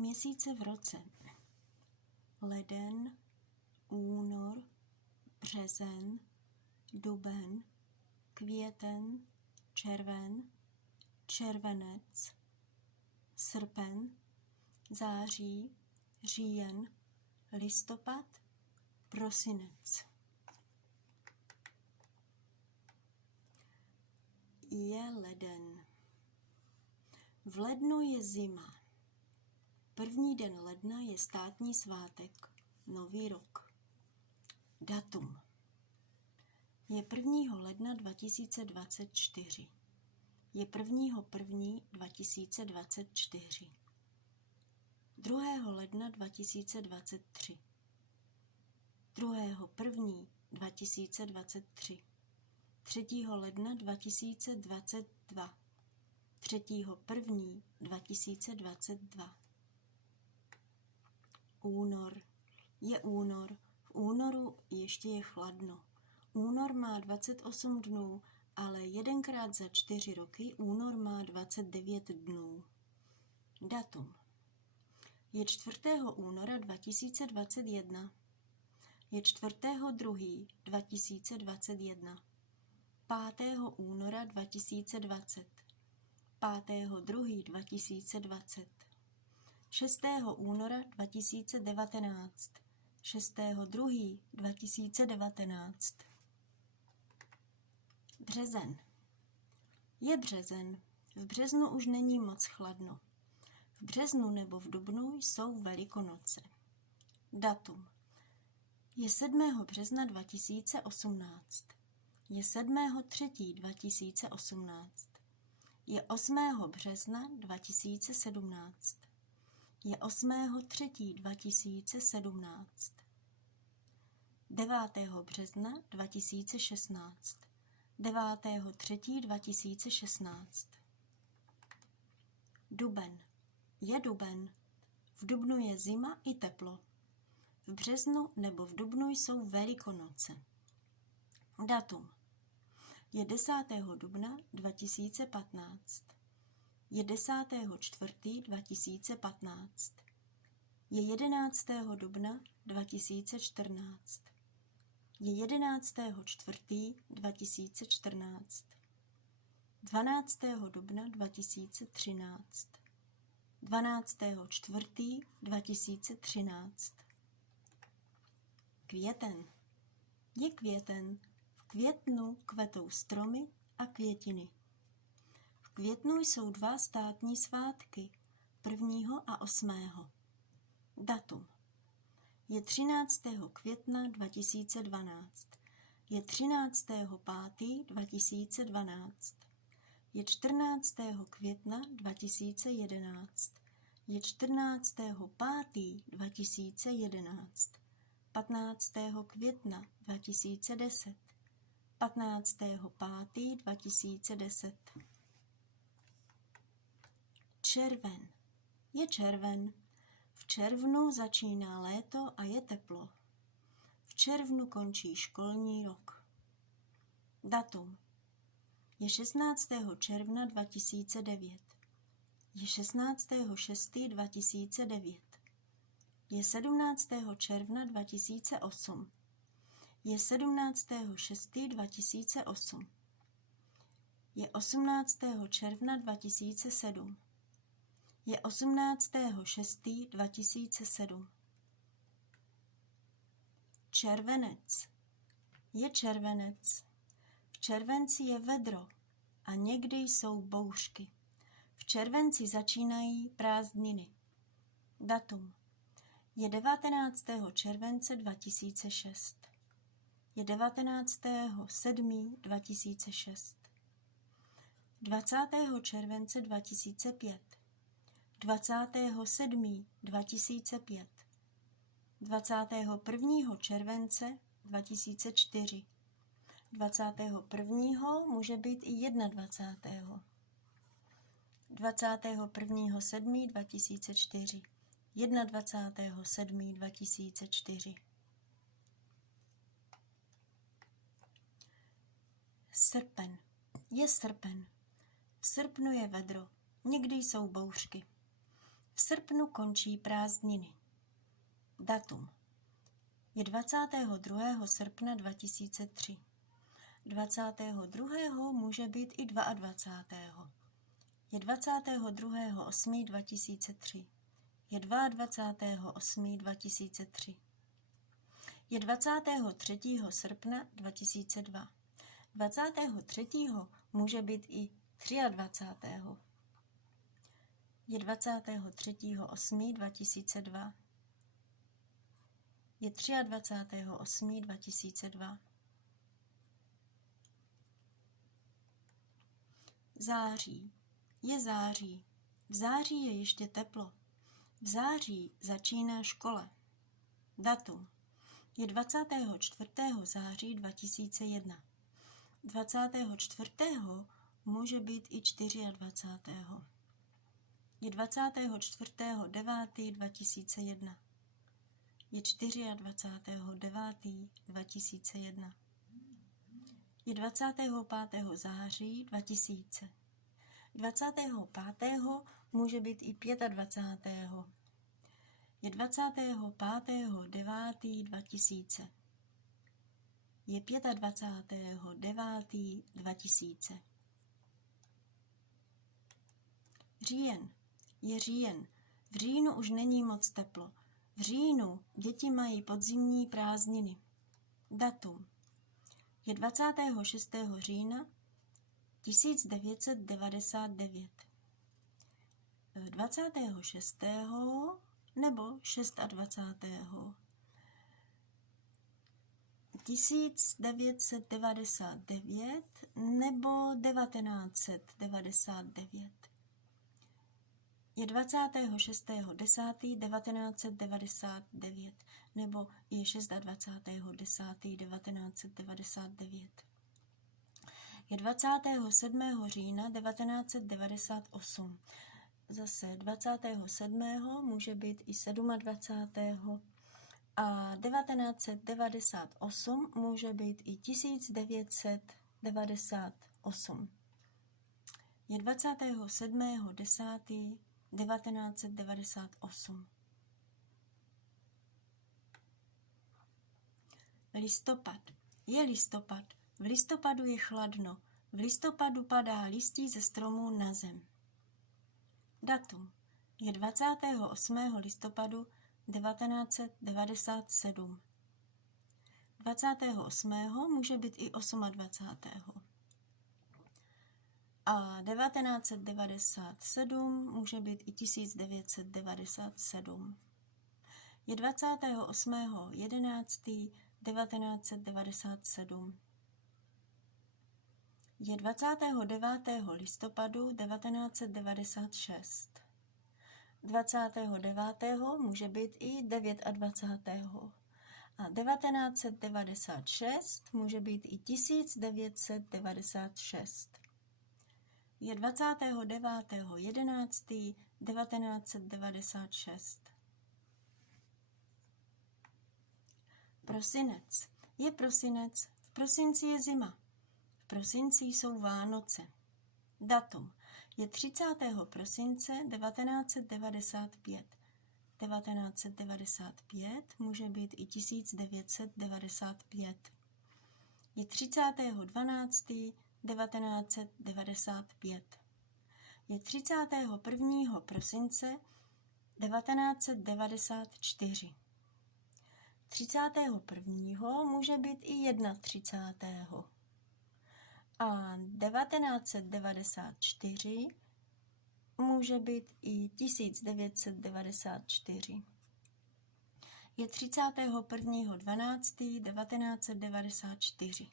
Měsíce v roce: leden, únor, březen, duben, květen, červen, červenec, srpen, září, říjen, listopad, prosinec. Je leden. V lednu je zima. První den ledna je státní svátek, Nový rok. Datum: je 1. ledna 2024. Je 1.1.2024. 2. ledna 2023. 2.1.2023. 3. ledna 2022. 3.1.2022. Únor. Je únor. V únoru ještě je chladno. Únor má 28 dnů, ale jedenkrát za 4 roky únor má 29 dnů. Datum: je 4. února 2021. Je 4.2.2021. 5. února 2020. 5.2.2020. 6. února 2019. 6.2.2019. Březen. Je březen. V březnu už není moc chladno. V březnu nebo v dubnu jsou Velikonoce. Datum: je 7. března 2018. Je 7.3.2018. Je 8. března 2017. Je 8.3.2017. 9. března 2016. 9.3.2016. Duben. Je duben. V dubnu je zima i teplo. V březnu nebo v dubnu jsou Velikonoce. Datum: je 10. dubna 2015. Je 10.4.2015. Je 11. dubna 2014. Je 11.4.2014. 12. dubna 2013. 12.4.2013. Květen. Je květen. V květnu kvetou stromy a květiny. V květnu jsou 2 státní svátky, 1. a 8. Datum: je 13. května 2012. Je 13. 5. 2012. Je 14. května 2011. Je 14. 5. 2011. 15. května 2010. 15. 5. 2010. Červen. Je červen. V červnu začíná léto a je teplo. V červnu končí školní rok. Datum: je 16. června 2009. Je 16. 6. 2009. Je 17. června 2008. Je 17. 6. 2008. Je 18. června 2007. Je 18. 6. 2007. Červenec. Je červenec. V červenci je vedro a někdy jsou bouřky. V červenci začínají prázdniny. Datum: je 19. července 2006. Je 19. 7. 2006. 20. července 2005. 27. 2005. 21. července 2004. 21. může být i 21. 21. 7. 2004. 21. 7. 2004. Srpen. Je srpen. V srpnu je vedro. Někdy jsou bouřky. V V srpnu končí prázdniny. Datum. Je 22. srpna 2003. 22. může být i 22. Je 22.8.2003. Je 22.8.2003. Je 23. srpna 2002. 23. může být i 23. Je 23.8.2002. Je 23.8.2002. Září. Je září. V září je ještě teplo. V září začíná škola. Datum. Je 24. září 2001. 24. může být i 24. Je 24.9.2001. Je 24.9.2001. Je 25. září 2000. 25. může být i 25. Je 25.9.2000. Je 25.9.2000. Říjen. Je říjen. V říjnu už není moc teplo. V říjnu děti mají podzimní prázdniny. Datum. Je 26. října 1999. 26. nebo 26. 1999 nebo 1999. Je 26.10.1999 nebo je 26.10.1999. Je 27. října 1998. Zase 27. může být i 27. A 1998 může být i 1998. Je 27.10.1998. Listopad. Je listopad. V listopadu je chladno. V listopadu padá listí ze stromů na zem. Datum. Je 28. listopadu 1997. 28. může být i 28. A 1997 může být i 1997. Je 28.11.1997. Je 29. listopadu 1996. 29. může být i 29. A 1996 může být i 1996. Je 29.11.1996. Prosinec. Je prosinec. V prosinci je zima. V prosinci jsou Vánoce. Datum. Je 30. prosince 1995. 1995 může být i 1995. Je 30.12.1995. Je 31. prosince 1994. 31. může být i 31. A 1994 může být i 1994. Je 31.12.1994.